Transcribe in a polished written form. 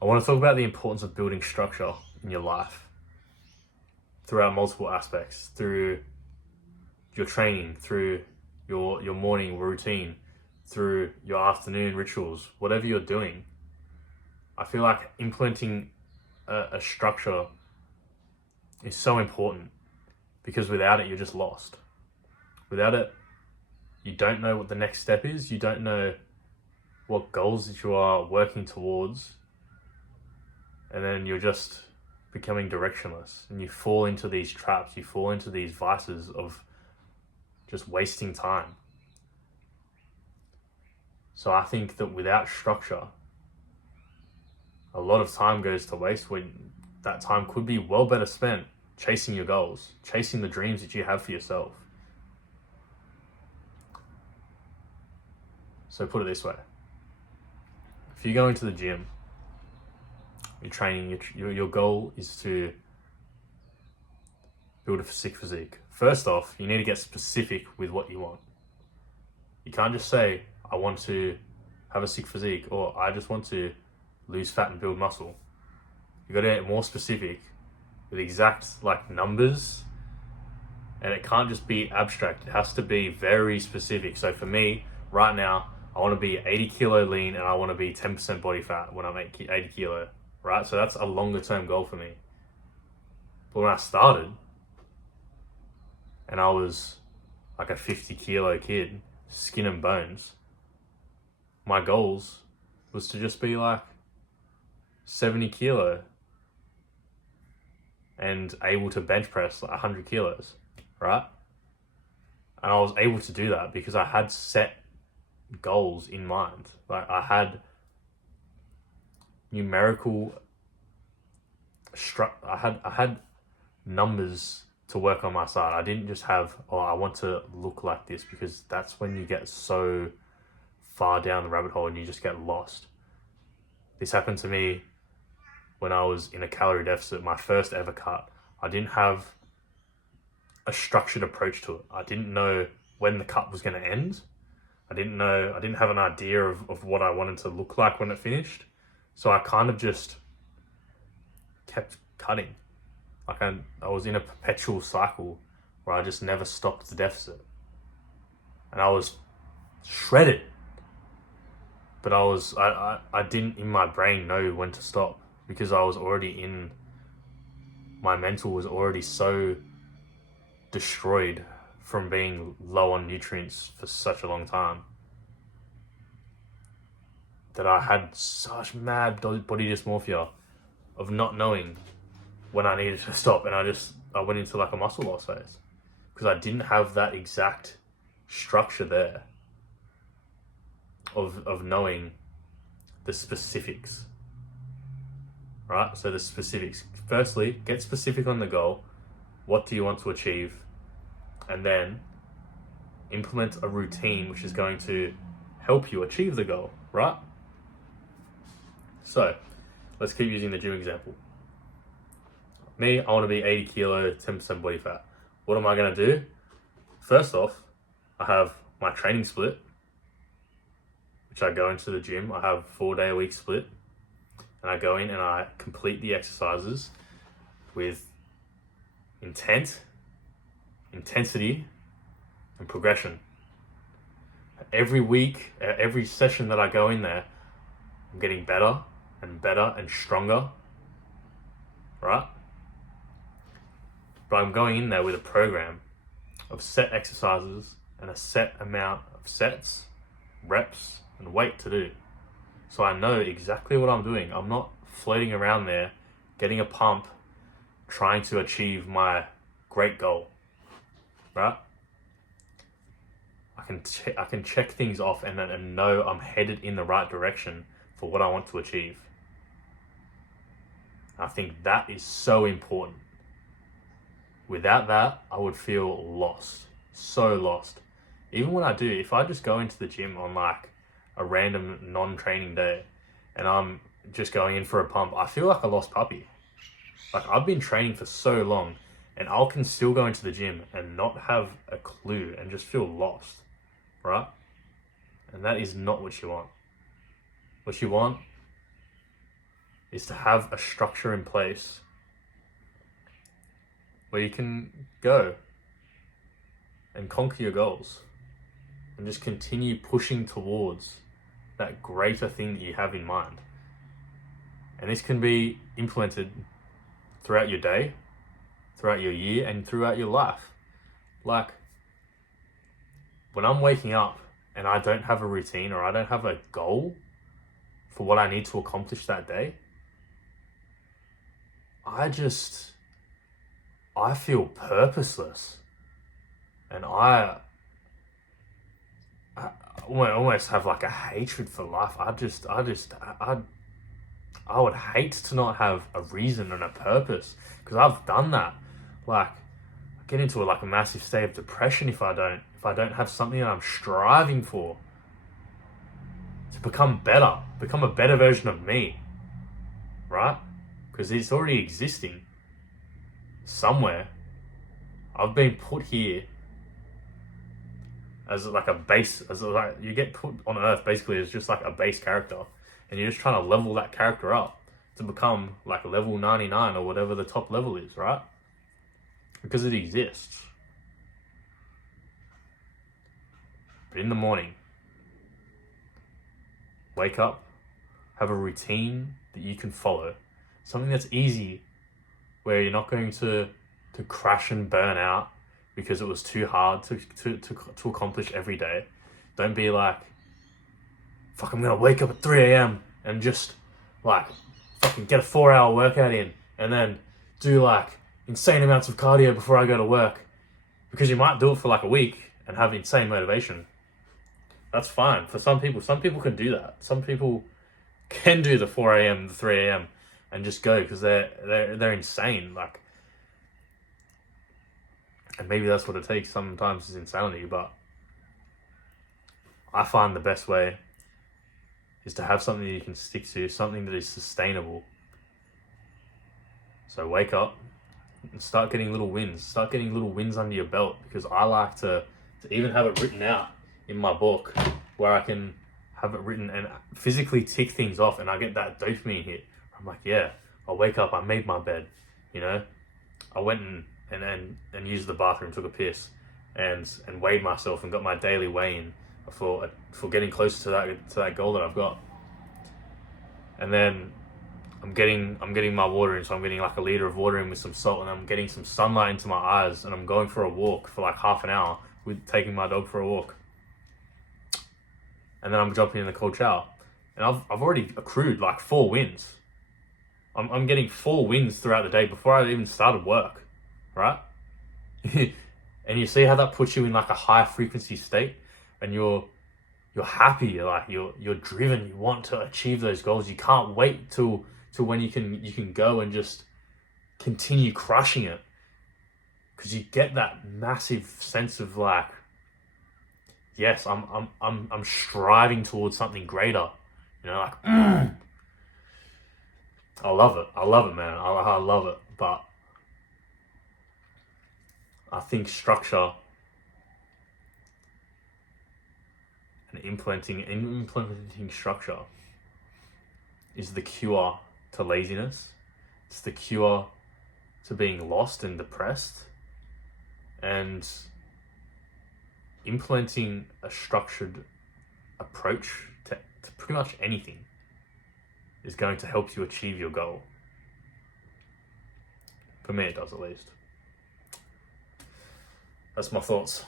I want to talk about the importance of building structure in your life throughout multiple aspects, through your training, through your morning routine, through your afternoon rituals, whatever you're doing. I feel like implementing a structure is so important because without it, you're just lost. Without it, you don't know what the next step is. You don't know what goals that you are working towards. And then you're just becoming directionless and you fall into these traps. You fall into these vices of just wasting time. So I think that without structure, a lot of time goes to waste when that time could be well better spent chasing your goals, chasing the dreams that you have for yourself. So put it this way. If you go into the gym, you're training, your goal is to build a sick physique. First off, you need to get specific with what you want. You can't just say, I want to have a sick physique, or I just want to lose fat and build muscle. You got to get more specific with exact numbers, and it can't just be abstract. It has to be very specific. So for me, right now, I want to be 80 kilo lean and I want to be 10% body fat when I'm 80 kilo, right? So that's a longer term goal for me. But when I started, and I was like a 50 kilo kid, skin and bones, my goals was to just be like 70 kilo and able to bench press 100 kilos, right? And I was able to do that because I had set goals in mind. Like I had numerical I had numbers to work on my side. I didn't just have, I want to look like this, because that's when you get so far down the rabbit hole and you just get lost. This happened to me when I was in a calorie deficit, my first ever cut. I didn't have a structured approach to it. I didn't know when the cut was going to end. I didn't have an idea of what I wanted to look like when it finished. So I kind of just kept cutting. Like I was in a perpetual cycle where I just never stopped the deficit. And I was shredded. But I didn't in my brain know when to stop, because I was already my mental was already so destroyed from being low on nutrients for such a long time that I had such mad body dysmorphia of not knowing when I needed to stop, and I went into like a muscle loss phase because I didn't have that exact structure there of knowing the specifics. Right? So the specifics. Firstly, get specific on the goal. What do you want to achieve? And then implement a routine which is going to help you achieve the goal, right? So let's keep using the gym example. Me, I want to be 80 kilo, 10% body fat. What am I going to do? First off, I have my training split, which I go into the gym. I have 4-day-a-week split. And I go in and I complete the exercises with intent, intensity, and progression. Every week, every session that I go in there, I'm getting better and better and stronger, right? But I'm going in there with a program of set exercises and a set amount of sets, reps, and weight to do. So I know exactly what I'm doing. I'm not floating around there, getting a pump, trying to achieve my great goal, right? I can check things off and know I'm headed in the right direction for what I want to achieve. I think that is so important. Without that, I would feel lost, so lost. Even when I do, if I just go into the gym on like a random non-training day and I'm just going in for a pump, I feel like a lost puppy. Like I've been training for so long and I can still go into the gym and not have a clue and just feel lost, right? And that is not what you want. What you want is to have a structure in place where you can go and conquer your goals and just continue pushing towards that greater thing that you have in mind. And this can be implemented throughout your day, throughout your year, and throughout your life. Like, when I'm waking up and I don't have a routine or I don't have a goal for what I need to accomplish that day, I feel purposeless. And I almost have like a hatred for life. I would hate to not have a reason and a purpose, because I've done that. Like, I get into like a massive state of depression if I don't have something that I'm striving for to become better, become a better version of me, right? Because it's already existing somewhere. I've been put here as like a base, you get put on Earth basically as just like a base character, and you're just trying to level that character up to become like level 99 or whatever the top level is, right? Because it exists. But in the morning, wake up, have a routine that you can follow, something that's easy, where you're not going to crash and burn out because it was too hard to accomplish every day. Don't be like, fuck, I'm gonna wake up at 3 a.m. and just like fucking get a 4-hour workout in and then do like insane amounts of cardio before I go to work, because you might do it for like a week and have insane motivation. That's fine for some people. Some people can do that. Some people can do the 4 a.m., the 3 a.m. and just go because they're insane. Like, and maybe that's what it takes sometimes, is insanity. But I find the best way is to have something that you can stick to, something that is sustainable. So wake up and start getting little wins. Start getting little wins under your belt, because I like to even have it written out in my book where I can have it written and physically tick things off, and I get that dopamine hit. I'm like, yeah, I wake up, I made my bed, you know? I went and used the bathroom, took a piss, and weighed myself and got my daily weigh-in for getting closer to that goal that I've got. And then I'm getting my water in, so I'm getting like a liter of water in with some salt, and I'm getting some sunlight into my eyes, and I'm going for a walk for like half an hour with taking my dog for a walk. And then I'm jumping in the cold shower. And I've already accrued like 4 wins. I'm getting 4 wins throughout the day before I even started work, right? And you see how that puts you in like a high frequency state, and you're happy, you're driven, you want to achieve those goals. You can't wait till when you can go and just continue crushing it, because you get that massive sense of like, yes, I'm striving towards something greater, you know, like I love it, man. I love it. But I think structure and implementing structure is the cure to laziness. It's the cure to being lost and depressed. And implementing a structured approach to pretty much anything is going to help you achieve your goal. For me, it does, at least. That's my thoughts.